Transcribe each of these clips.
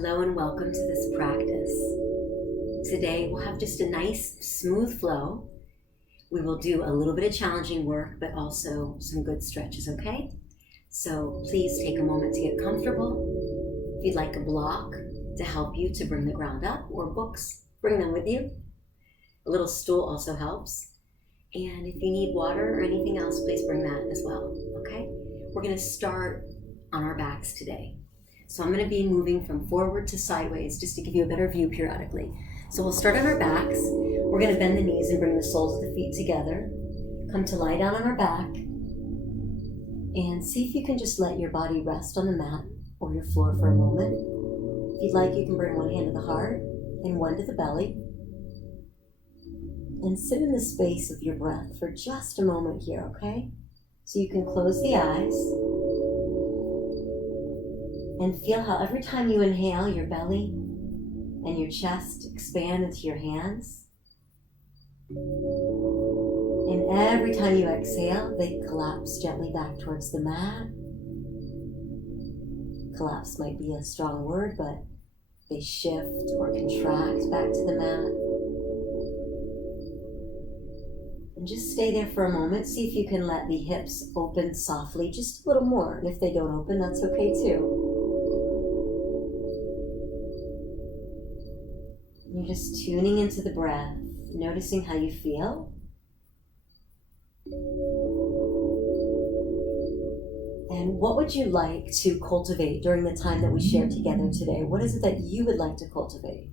Hello and welcome to this practice. Today we'll have just a nice smooth flow. We will do a little bit of challenging work, but also some good stretches, okay? So please take a moment to get comfortable. If you'd like a block to help you to bring the ground up, or books, bring them with you. A little stool also helps. And if you need water or anything else, please bring that as well, okay? We're gonna start on our backs today. So I'm going to be moving from forward to sideways just to give you a better view periodically. So we'll start on our backs. We're going to bend the knees and bring the soles of the feet together. Come to lie down on our back. And see if you can just let your body rest on the mat or your floor for a moment. If you'd like, you can bring one hand to the heart and one to the belly. And sit in the space of your breath for just a moment here, okay? So you can close the eyes. And feel how every time you inhale, your belly and your chest expand into your hands. And every time you exhale, they collapse gently back towards the mat. Collapse might be a strong word, but they shift or contract back to the mat. And just stay there for a moment. See if you can let the hips open softly, just a little more. And if they don't open, that's okay too. You're just tuning into the breath, noticing how you feel. And what would you like to cultivate during the time that we share together today? What is it that you would like to cultivate?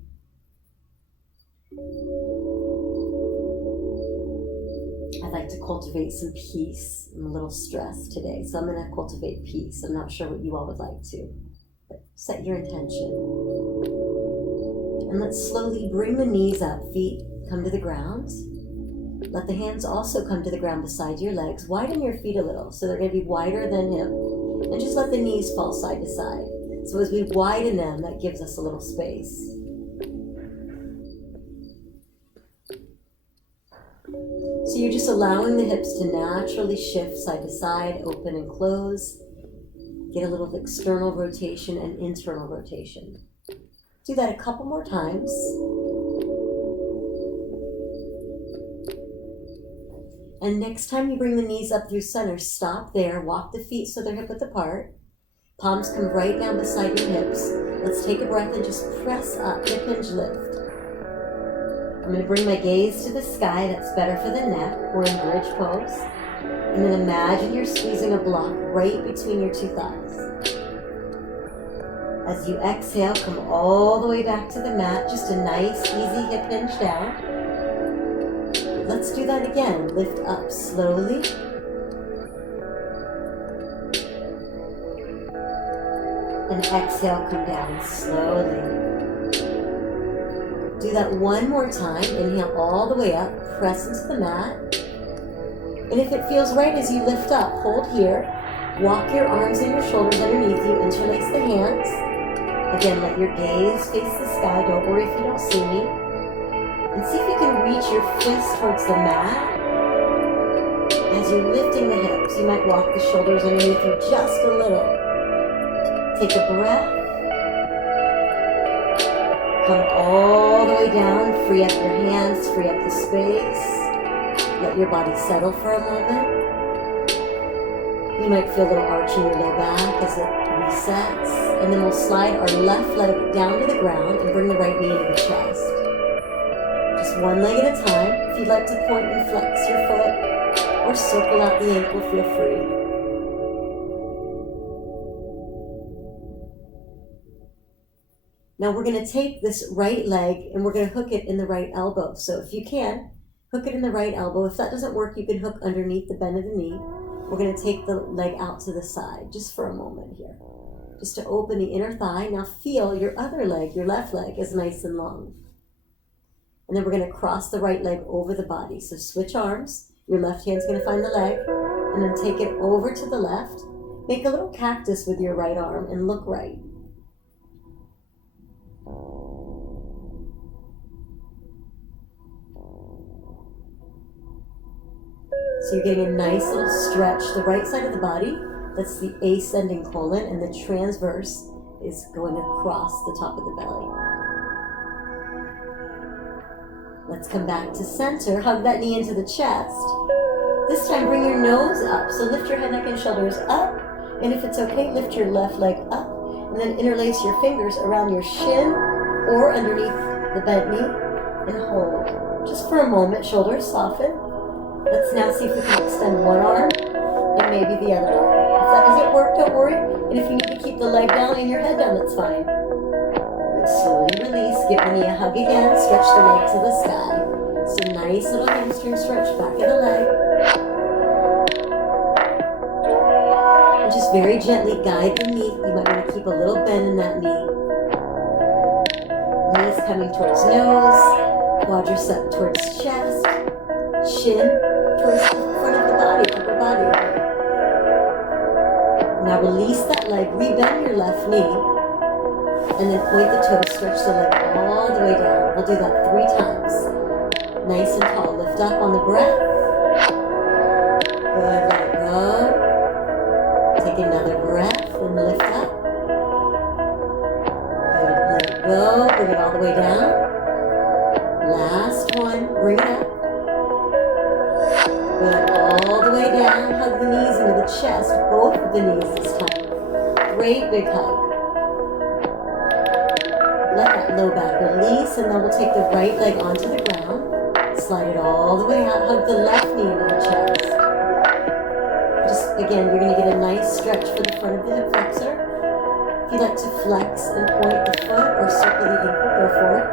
I'd like to cultivate some peace. I'm a little stressed today, so I'm going to cultivate peace. I'm not sure what you all would like to, but set your intention. And let's slowly bring the knees up, feet come to the ground. Let the hands also come to the ground beside your legs. Widen your feet a little, so they're going to be wider than hip. And just let the knees fall side to side. So as we widen them, that gives us a little space. So you're just allowing the hips to naturally shift side to side, open and close. Get a little external rotation and internal rotation. Do that a couple more times. And next time you bring the knees up through center, stop there, walk the feet so they're hip width apart. Palms come right down beside your hips. Let's take a breath and just press up, hip hinge lift. I'm going to bring my gaze to the sky, that's better for the neck. We're in bridge pose. And then imagine you're squeezing a block right between your two thighs. As you exhale, come all the way back to the mat. Just a nice, easy hip hinge down. Let's do that again. Lift up slowly. And exhale, come down slowly. Do that one more time. Inhale all the way up. Press into the mat. And if it feels right as you lift up, hold here. Walk your arms and your shoulders underneath you. Interlace the hands. Again, let your gaze face the sky. Don't worry if you don't see me. And see if you can reach your fist towards the mat. As you're lifting the hips, you might walk the shoulders underneath you just a little. Take a breath. Come all the way down. Free up your hands, free up the space. Let your body settle for a moment. You might feel a little arch in your low back as it resets. And then we'll slide our left leg down to the ground and bring the right knee into the chest. Just one leg at a time. If you'd like to point and flex your foot or circle out the ankle, feel free. Now we're going to take this right leg and we're going to hook it in the right elbow. So if you can, hook it in the right elbow. If that doesn't work, you can hook underneath the bend of the knee. We're going to take the leg out to the side just for a moment here. Just to open the inner thigh. Now feel your other leg, your left leg, is nice and long. And then we're going to cross the right leg over the body. So switch arms. Your left hand's going to find the leg. And then take it over to the left. Make a little cactus with your right arm and look right. So you're getting a nice little stretch. The right side of the body, that's the ascending colon, and the transverse is going across the top of the belly. Let's come back to center. Hug that knee into the chest. This time bring your nose up. So lift your head, neck, and shoulders up. And if it's okay, lift your left leg up. And then interlace your fingers around your shin or underneath the bent knee and hold. Just for a moment, shoulders soften. Let's now see if we can extend one arm and maybe the other arm. If that doesn't work, don't worry. And if you need to keep the leg down and your head down, that's fine. Good. Slowly release. Give the knee a hug again. Stretch the leg to the sky. So nice little hamstring stretch back of the leg. And just very gently guide the knee. You might want to keep a little bend in that knee. Knees coming towards nose. Quadricep towards chest. Shin towards the front of the body, upper body. Now release that leg, rebend your left knee, and then point the toes, stretch the leg all the way down. We'll do that 3 times. Nice and tall. Lift up on the breath. Good, let it go. Take another breath and lift up. Good, let it go. Bring it all the way down. Last one, bring it up. Good, all the way down. Hug the knees into the chest, both of the knees this time. Great big hug. Let that low back release, and then we'll take the right leg onto the ground. Slide it all the way out. Hug the left knee into the chest. Just, again, you're going to get a nice stretch for the front of the hip flexor. If you'd like to flex and point the foot or circle the ankle, go for it.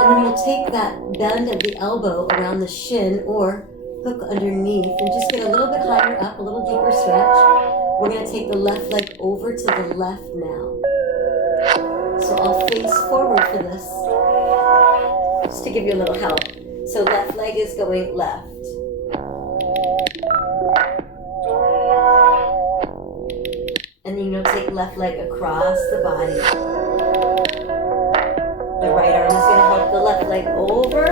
And then we'll take that bend of the elbow around the shin or hook underneath and just get a little bit higher up, a little deeper stretch. We're going to take the left leg over to the left now. So I'll face forward for this, just to give you a little help. So left leg is going left. And then you'll take left leg across the body. The right arm is going to help the left leg over.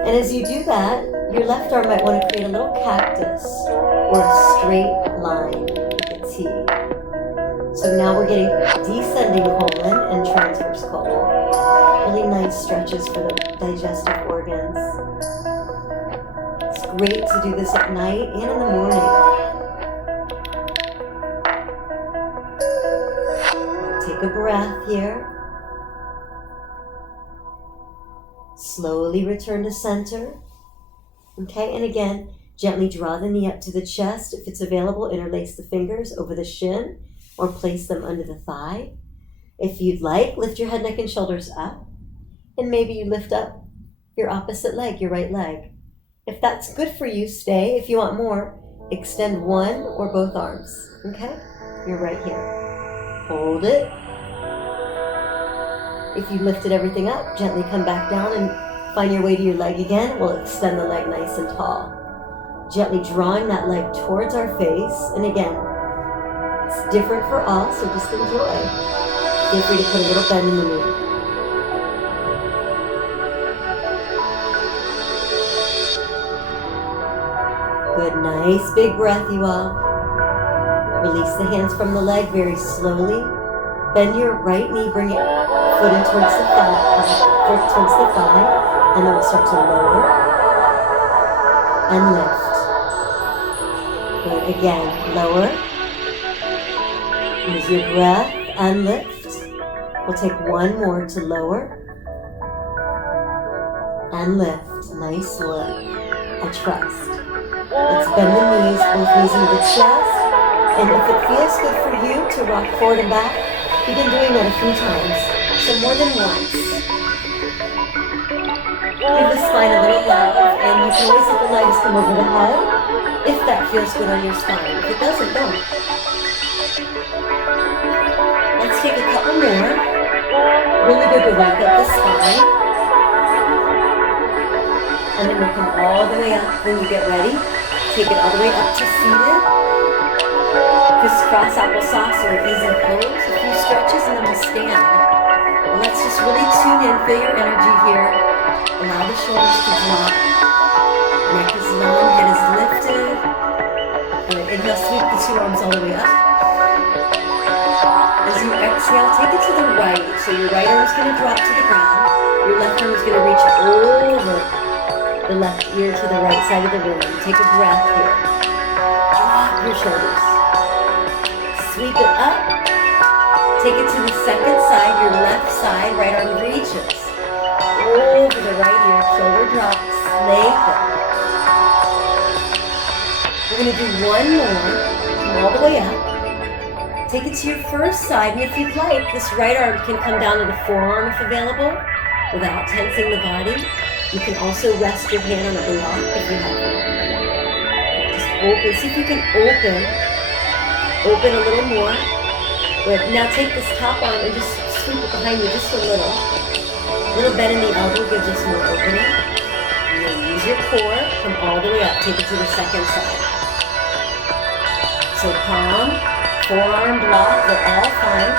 And as you do that, your left arm might want to create a little cactus or a straight line like a T. So now we're getting descending colon and transverse colon. Really nice stretches for the digestive organs. It's great to do this at night and in the morning. Take a breath here. Slowly return to center. Okay, and again, gently draw the knee up to the chest. If it's available, interlace the fingers over the shin or place them under the thigh. If you'd like, lift your head, neck, and shoulders up. And maybe you lift up your opposite leg, your right leg. If that's good for you, stay. If you want more, extend one or both arms. Okay? You're right here. Hold it. If you lifted everything up, gently come back down and find your way to your leg again. We'll extend the leg nice and tall. Gently drawing that leg towards our face. And again, it's different for all, so just enjoy. Feel free to put a little bend in the knee. Good, nice big breath, you all. Release the hands from the leg very slowly. Bend your right knee, bring it foot in towards the thigh, and then we'll start to lower and lift. Good, again, lower. Use your breath and lift. We'll take one more to lower and lift. Nice work. I trust. Let's bend the knees, both knees into the chest. And if it feels good for you to rock forward and back, you've been doing that a few times, so more than once. Give the spine a little love, and you can always let the legs come over the head if that feels good on your spine. If it doesn't, don't. Let's take a couple more. Really good to wake up the spine. And then we'll come all the way up when you get ready. Take it all the way up to seated. Crisscross applesauce or easy pose. A few stretches and then we'll stand. And let's just really tune in, feel your energy here. Allow the shoulders to drop. Neck is long, head is lifted. Good. Inhale, sweep the two arms all the way up. As you exhale, take it to the right. So your right arm is going to drop to the ground. Your left arm is going to reach over the left ear to the right side of the room. Take a breath here. Drop your shoulders. Sweep it up. Take it to the second side, your left side. Right arm reaches over the right ear. Shoulder drops. Lengthen. We're going to do one more. Come all the way up. Take it to your first side, and if you'd like, this right arm can come down to the forearm if available, without tensing the body. You can also rest your hand on a block if you have one. Just open. See if you can open a little more. Good. Now take this top arm and just sweep it behind you just a little. A little bend in the elbow gives us more opening. And then use your core, come all the way up. Take it to the second side. So palm, forearm block, they're all fine.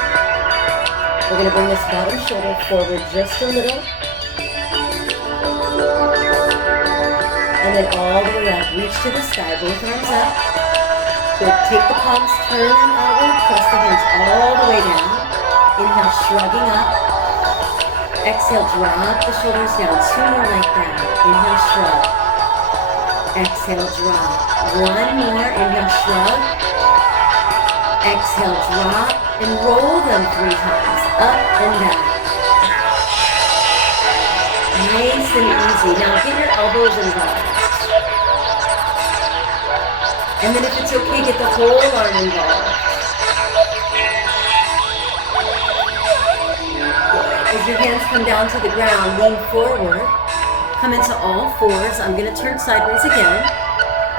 We're going to bring this bottom shoulder forward just a little. And then all the way up. Reach to the sky, both arms up. Good. Take the palms, turn them outward, press the hands all the way down. Inhale, shrugging up. Exhale, drop the shoulders down. Two more like that. Inhale, shrug. Exhale, drop. One more. Inhale, shrug. Exhale, drop, and roll them 3 times, up and down. Nice and easy. Now get your elbows involved. And then if it's okay, get the whole arm involved. Good. As your hands come down to the ground, lean forward. Come into all fours. I'm going to turn sideways again.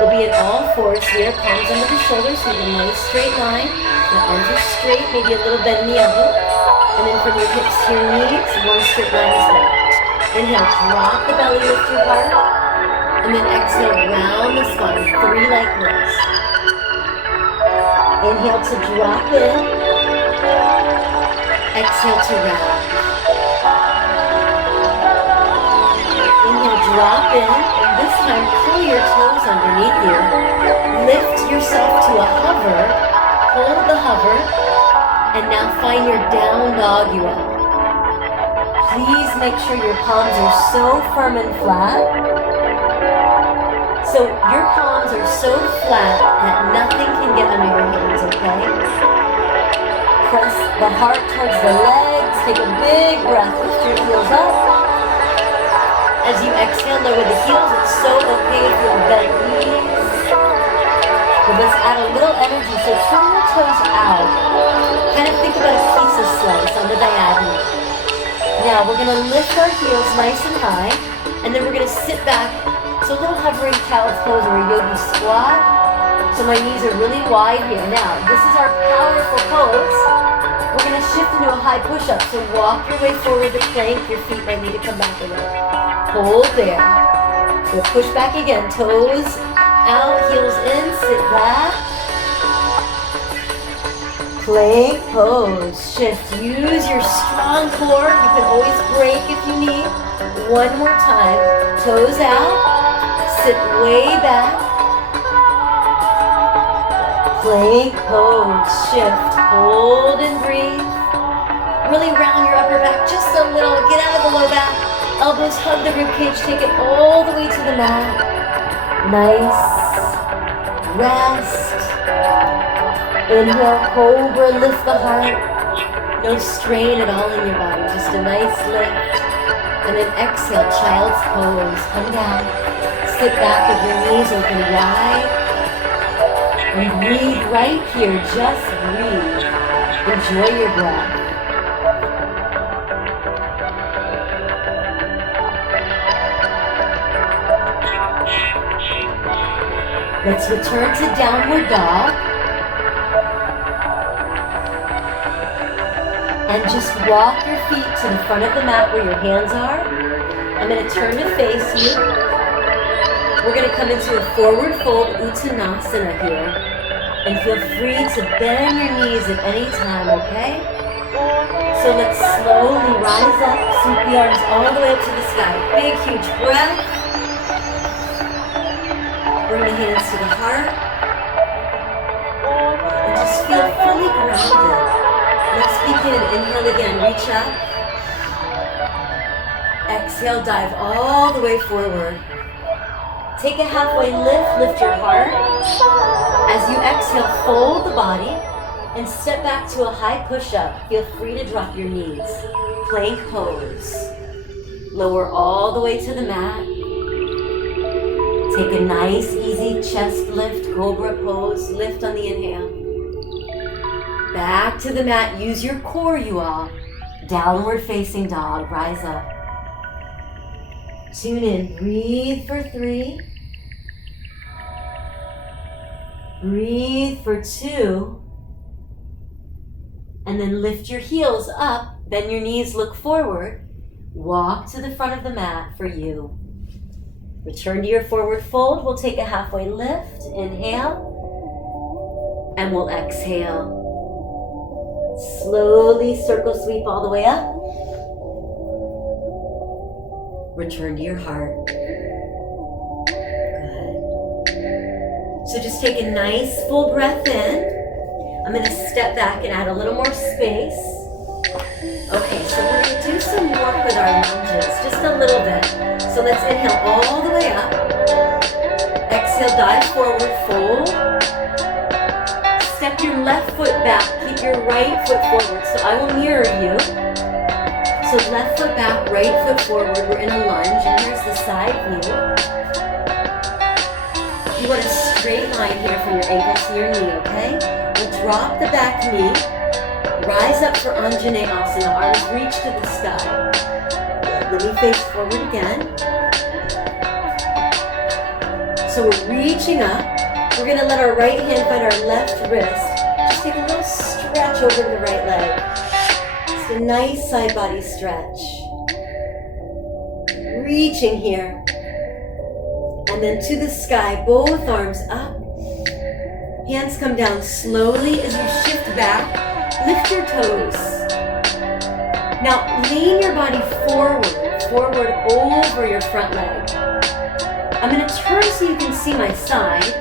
We'll be in all fours here, palms under the shoulders, with a nice straight line. The arms are straight, maybe a little bend in the elbow. And then from your hips to your knees, one straight line is there. Inhale, drop the belly, lift your heart. And then exhale, round the spine, 3 like this. Inhale to drop in. Exhale to round. Inhale, drop in. This time, curl your toes underneath you. Lift yourself to a hover. Hold the hover. And now find your down dog you are. Please make sure your palms are so firm and flat. So your palms are so flat that nothing can get under your hands, okay? Press the heart towards the legs. Take a big breath. Lift your heels up. As you exhale, lower the heels. It's so okay if you have bent knees. But let's add a little energy. So turn your toes out. Kind of think about a pizza slice on the diagonal. Now we're going to lift our heels nice and high. And then we're going to sit back. So a little hovering child's pose or a yogi squat. So my knees are really wide here. Now, this is our powerful pose. We're going to shift into a high push-up. So walk your way forward to plank. Your feet might need to come back a little. Hold there. We'll push back again. Toes out, heels in, sit back. Plank pose. Shift. Use your strong core. You can always break if you need. One more time. Toes out. Sit way back. Plank pose. Shift. Hold and breathe. Really round your upper back just a little. Get out of the low back. Elbows hug the ribcage. Take it all the way to the mat. Nice. Rest. Inhale, cobra, lift the heart. No strain at all in your body. Just a nice lift. And then exhale, child's pose. Come down. Sit back with your knees open wide. And breathe right here. Just breathe. Enjoy your breath. Let's return to downward dog. And just walk your feet to the front of the mat where your hands are. I'm going to turn to face you. We're going to come into a forward fold Uttanasana here. And feel free to bend your knees at any time, okay? So let's slowly rise up, sweep the arms all the way up to the sky. Big, huge breath. Bring the hands to the heart. And just feel fully grounded. Let's begin. Inhale again. Reach up. Exhale, dive all the way forward. Take a halfway lift. Lift your heart. As you exhale, fold the body and step back to a high push-up. Feel free to drop your knees. Plank pose. Lower all the way to the mat. Take a nice, easy chest lift, cobra pose. Lift on the inhale. Back to the mat. Use your core, you all. Downward facing dog. Rise up. Tune in. Breathe for 3. Breathe for 2. And then lift your heels up. Bend your knees. Look forward. Walk to the front of the mat for you. Return to your forward fold. We'll take a halfway lift. Inhale. And we'll exhale. Slowly circle sweep all the way up. Return to your heart. Good. So just take a nice full breath in. I'm going to step back and add a little more space. Okay, so we're going to do some work with our lunges, just a little bit. So let's inhale all the way up. Exhale, dive forward, fold. Step your left foot back, keep your right foot forward. So I will mirror you. So left foot back, right foot forward. We're in a lunge, and here's the side view. You want a straight line here from your ankle to your knee, okay? We'll drop the back knee. Rise up for Anjaneyasana. Arms reach to the sky. Good. Let me face forward again. So we're reaching up. We're going to let our right hand find our left wrist. Just take a little stretch over the right leg. Just a nice side body stretch. Reaching here. And then to the sky, both arms up. Hands come down slowly as you shift back. Lift your toes. Now lean your body forward over your front leg. I'm going to turn so you can see my side.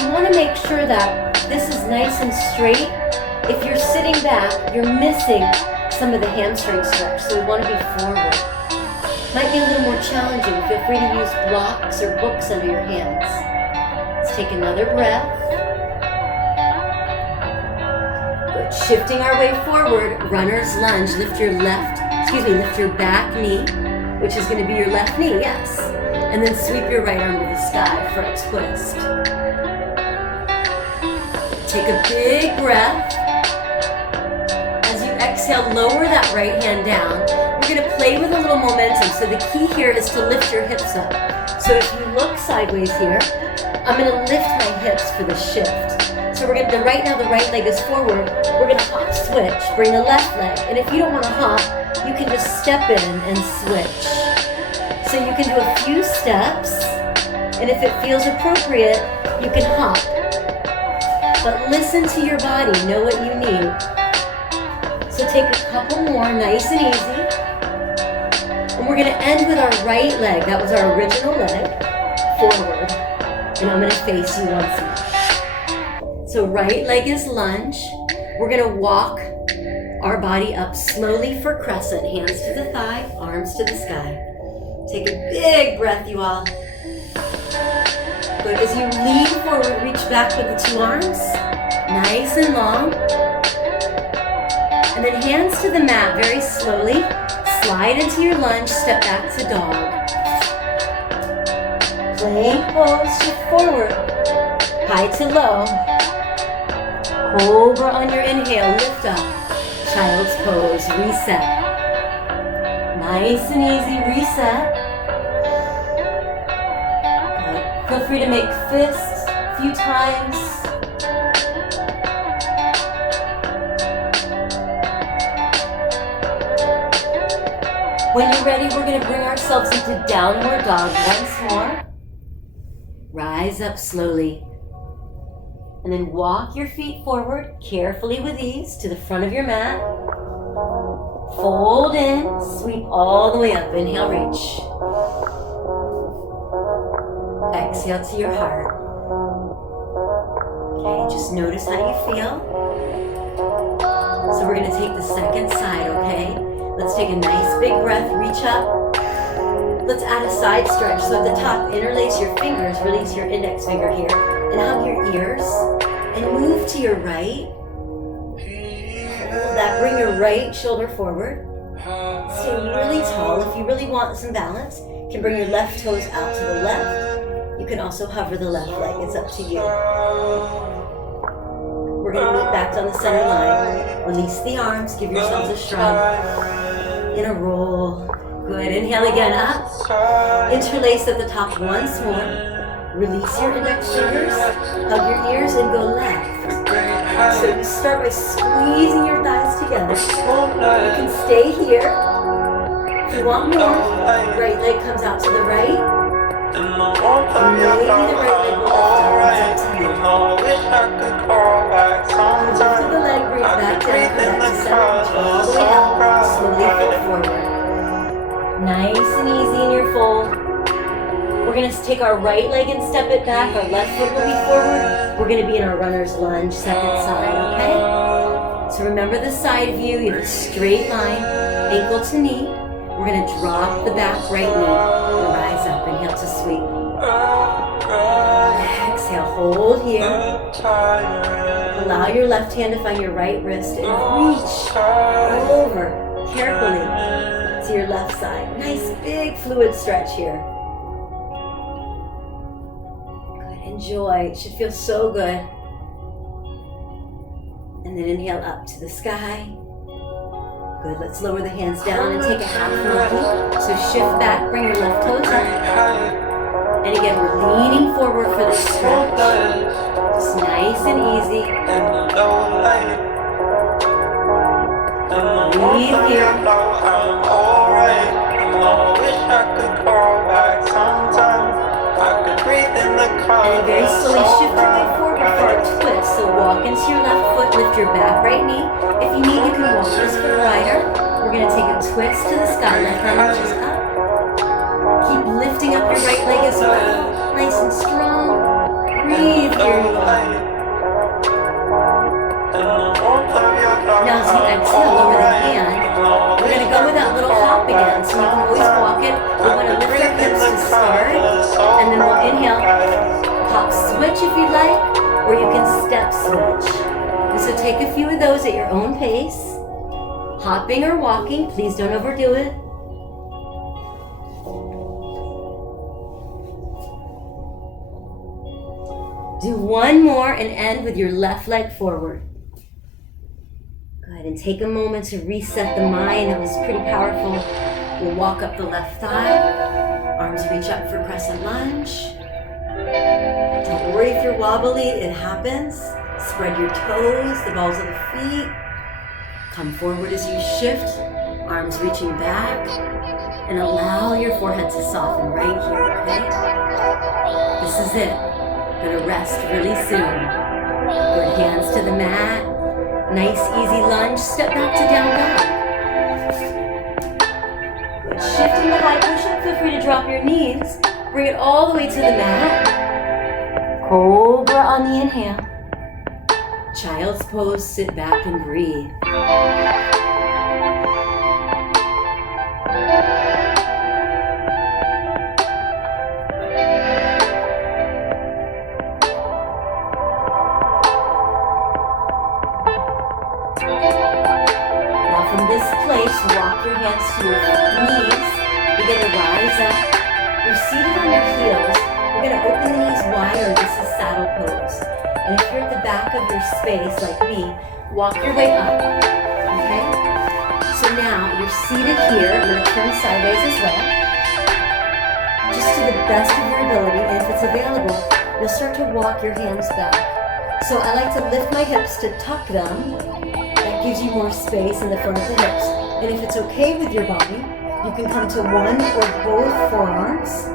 You want to make sure that this is nice and straight. If you're sitting back, you're missing some of the hamstring stretch, so we want to be forward. Might be a little more challenging. Feel free to use blocks or books under your hands. Let's take another breath. Good. Shifting our way forward, runner's lunge. Lift your back knee, which is going to be your left knee, yes. And then sweep your right arm to the sky for a twist. Take a big breath. As you exhale, lower that right hand down. We're going to play with a little momentum. So the key here is to lift your hips up. So if you look sideways here, I'm going to lift my hips for the shift. So right now the right leg is forward. We're going to hop switch. Bring the left leg. And if you don't want to hop, you can just step in and switch. So you can do a few steps. And if it feels appropriate, you can hop. But listen to your body. Know what you need. So take a couple more, nice and easy. And we're going to end with our right leg. That was our original leg. Forward. And I'm going to face you once more. So right leg is lunge. We're going to walk our body up slowly for crescent. Hands to the thigh, arms to the sky. Take a big breath, you all. Good. As you lean forward, reach back with the two arms. Nice and long. And then hands to the mat very slowly. Slide into your lunge, step back to dog. Plank pose, shift forward. High to low. Cobra on your inhale, lift up. Child's pose, reset. Nice and easy, reset. Good. Feel free to make fists a few times. When you're ready, we're going to bring ourselves into downward dog once more. Rise up slowly. And then walk your feet forward, carefully with ease, to the front of your mat. Fold in, sweep all the way up. Inhale, reach. Exhale to your heart. Okay, just notice how you feel. So we're going to take the second side, okay? Let's take a nice big breath, reach up. Let's add a side stretch. So at the top, interlace your fingers, release your index finger here, and hug your ears, and move to your right. Hold that, bring your right shoulder forward. Stay really tall. If you really want some balance, you can bring your left toes out to the left. You can also hover the left leg, it's up to you. We're going to meet back on the center line. Release the arms, give yourselves a shrug. In a roll. Good, inhale again, up. Interlace at the top once more. Release your index fingers, hug your ears, and go left. So you start by squeezing your thighs together. You can stay here. If you want more, right leg comes out to the right. And maybe the right leg will lift up to you. Lift the leg, bring it back down, come back to center, all the way up, slowly fold forward. Nice and easy in your fold. We're going to take our right leg and step it back, our left foot will be forward. We're going to be in our runner's lunge, second side, okay? So remember the side view, you have a straight line, ankle to knee. We're going to drop the back right knee and rise up. Inhale to sweep. Exhale, hold here. Allow your left hand to find your right wrist and reach over carefully to your left side. Nice big fluid stretch here. Good, enjoy. It should feel so good. And then inhale up to the sky. Good, let's lower the hands down and take a half monkey. So shift back, bring your left toes up. And again, we're leaning forward for this stretch. Just nice and easy. Breathe here. And very slowly shift your way forward for a twist. So walk into your left foot, lift your back right knee. If you need, you can walk this foot wider. We're going to take a twist to the sky, left arm reaches up. Keep lifting up your right leg as well. Nice and strong. Breathe, here you are. Now as you exhale, lower the hand. We're going to go with that little hop again. So you can always walk it. We want to lift our hips to start. And then we'll inhale. Hop switch if you'd like. Or you can step switch. And so take a few of those at your own pace. Hopping or walking, please don't overdo it. Do one more and end with your left leg forward. Good, and take a moment to reset the mind. That was pretty powerful. We'll walk up the left thigh. Arms reach up for crescent lunge. Don't worry if you're wobbly, it happens. Spread your toes, the balls of the feet. Come forward as you shift, arms reaching back, and allow your forehead to soften right here, okay? This is it. Gonna rest really soon. Good, hands to the mat. Nice easy lunge, step back to down dog. Good, shift into high push-up, feel free to drop your knees. Bring it all the way to the mat. Cobra on the inhale. Child's pose, sit back and breathe. Now from this place, walk your hands to your knees. Begin to rise up. You're seated on your heels. We're going to open the knees wider. This is saddle pose. And if you're at the back of your space, like me, walk your way up, okay? So now, you're seated here. I'm going to turn sideways as well. Just to the best of your ability, and if it's available, you'll start to walk your hands back. So I like to lift my hips to tuck them. That gives you more space in the front of the hips. And if it's okay with your body, you can come to one or both forearms.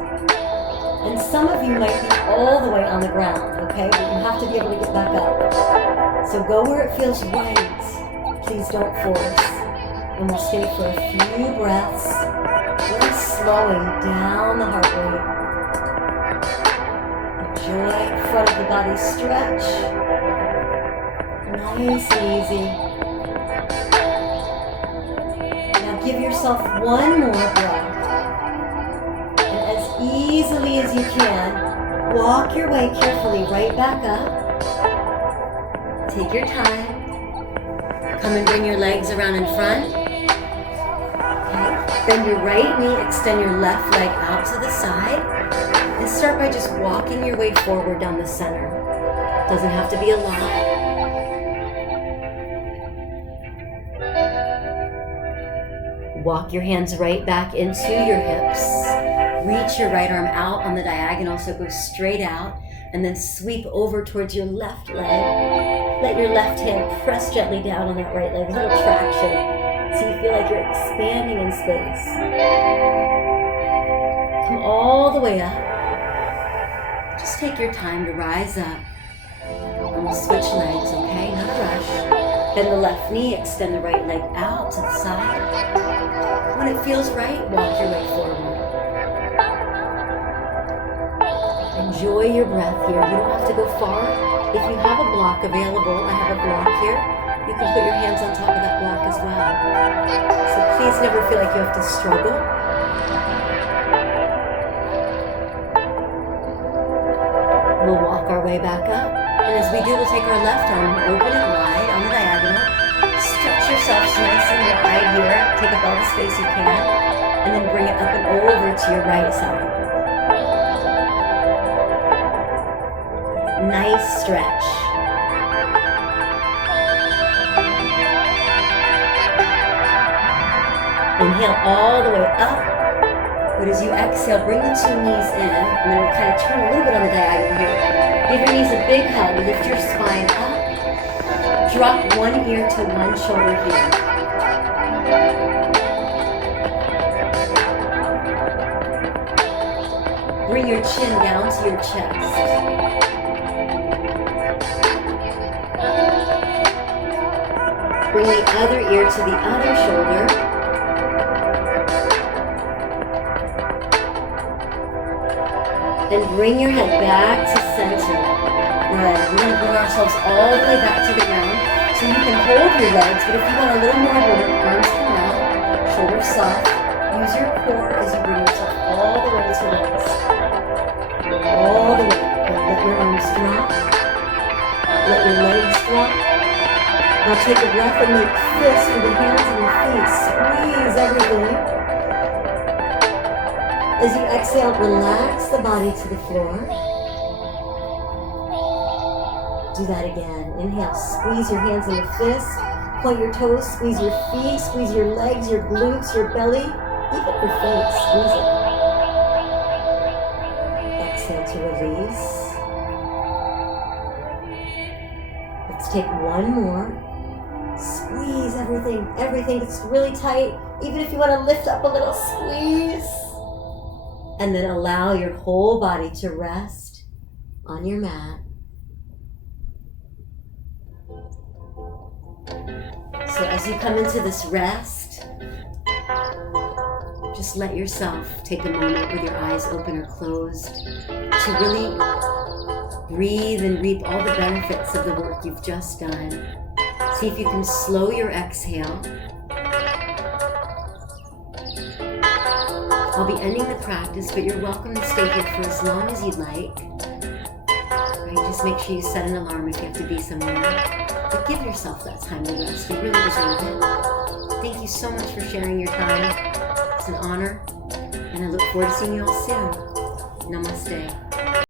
And some of you might be all the way on the ground, okay? But you have to be able to get back up. So go where it feels right. Please don't force. And we'll stay for a few breaths. Really slowing down the heart rate. Enjoy front of the body stretch. Nice and easy. Now give yourself one more breath. And as easily as you can, walk your way carefully right back up. Take your time. Come and bring your legs around in front. Okay. Bend your right knee, extend your left leg out to the side. And start by just walking your way forward down the center. Doesn't have to be a lot. Walk your hands right back into your hips. Reach your right arm out on the diagonal so it goes straight out. And then sweep over towards your left leg. Let your left hand press gently down on that right leg. A little traction. So you feel like you're expanding in space. Come all the way up. Just take your time to rise up. And we'll switch legs, okay? Not a rush. Bend the left knee, extend the right leg out to the side. When it feels right, walk your way forward. Enjoy your breath here. You don't have to go far. If you have a block available, I have a block here. You can put your hands on top of that block as well. So please never feel like you have to struggle. We'll walk our way back up. And as we do, we'll take our left arm, open it wide on the diagonal. Stretch yourself nice and wide here. Take up all the space you can. And then bring it up and over to your right side. Nice stretch. Inhale all the way up. But as you exhale, bring the two knees in. And then we'll kind of turn a little bit on the diagonal here. Give your knees a big hug. Lift your spine up. Drop one ear to one shoulder here. Bring your chin down to your chest. Bring the other ear to the other shoulder. And bring your head back to center. Good. We're going to bring ourselves all the way back to the ground. So you can hold your legs, but if you want a little more room, arms come out, shoulders soft. Use your core as you bring yourself all the way to rest. All the way. Let your arms drop. Let your legs drop. Now take a breath and make fists with the hands and your feet. Squeeze everything. As you exhale, relax the body to the floor. Do that again. Inhale, squeeze your hands into fists. Point your toes, squeeze your feet, squeeze your legs, your glutes, your belly, even your face. Squeeze it. Exhale to release. Let's take one more. Squeeze everything. Everything gets really tight. Even if you want to lift up a little, squeeze. And then allow your whole body to rest on your mat. So as you come into this rest, just let yourself take a moment with your eyes open or closed to really breathe and reap all the benefits of the work you've just done. See if you can slow your exhale. I'll be ending the practice, but you're welcome to stay here for as long as you'd like. Right? Just make sure you set an alarm if you have to be somewhere. But give yourself that time to rest. You really deserve it. Thank you so much for sharing your time. It's an honor, and I look forward to seeing you all soon. Namaste.